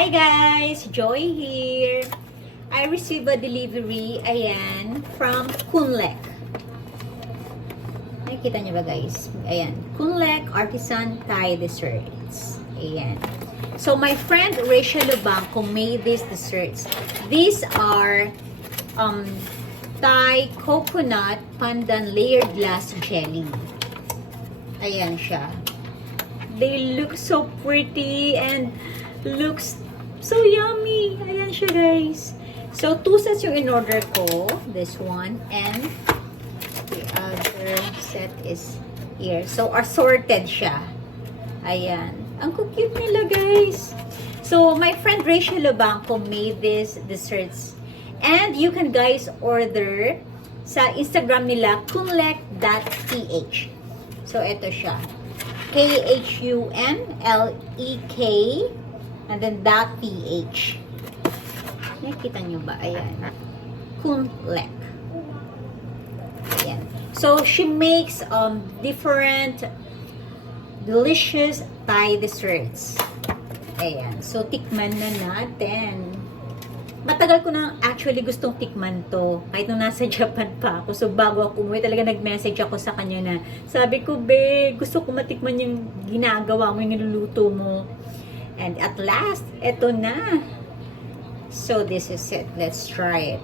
Hi guys! Joy here. I received a delivery, ayan, from Kunlek. Nakikita niyo ba guys? Ayan, Kunlek Artisan Thai Desserts. Ayan. So my friend Rachel Lubanco made these desserts. These are Thai coconut pandan layered glass jelly. Ayan siya. They look so pretty and looks so yummy. Ayan siya guys. So 2 sets yung in-order ko. This one and the other set is here. So assorted siya. Ayan. Ang cute nila guys. So my friend Rachel Lubanco made these desserts. And you can guys order sa Instagram nila kunlek.ph. So ito siya. KHUNLEK and then .ph. Nakita nyo ba? Ayan. Kunlek. Ayan. So, she makes different delicious Thai desserts. Ayan. So, tikman na natin. Matagal ko na actually gustong tikman to. Kahit nung nasa Japan pa ako. So, bago ako umuwi, talaga nag-message ako sa kanya na sabi ko, be, gusto ko matikman yung ginagawa mo, yung niluluto mo. And at last, eto na. So, this is it. Let's try it.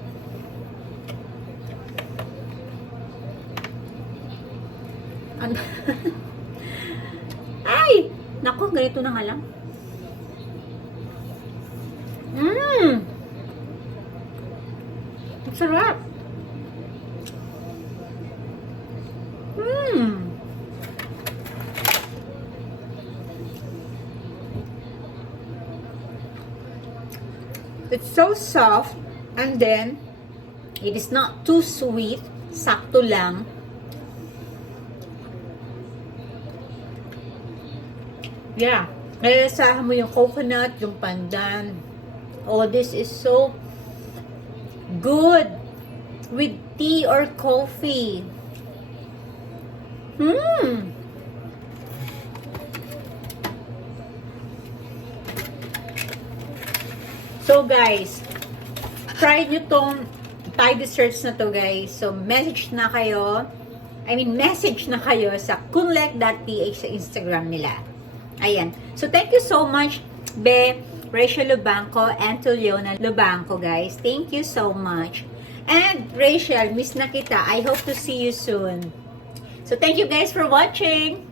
Ay! Naku, ganito na nga lang. Sarap. It's so soft and then it is not too sweet. Sakto lang. Yeah. Nalasahan mo yung coconut, yung pandan. Oh, this is so good with tea or coffee. So guys, try nyo tong Thai desserts na to guys. So message na kayo sa kunlek.ph sa Instagram nila. Ayan. So thank you so much, Be, Rachel Lubanco and Tuliona Lubanco guys. Thank you so much. And Rachel, miss na kita. I hope to see you soon. So thank you guys for watching.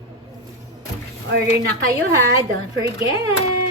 Order na kayo ha. Don't forget.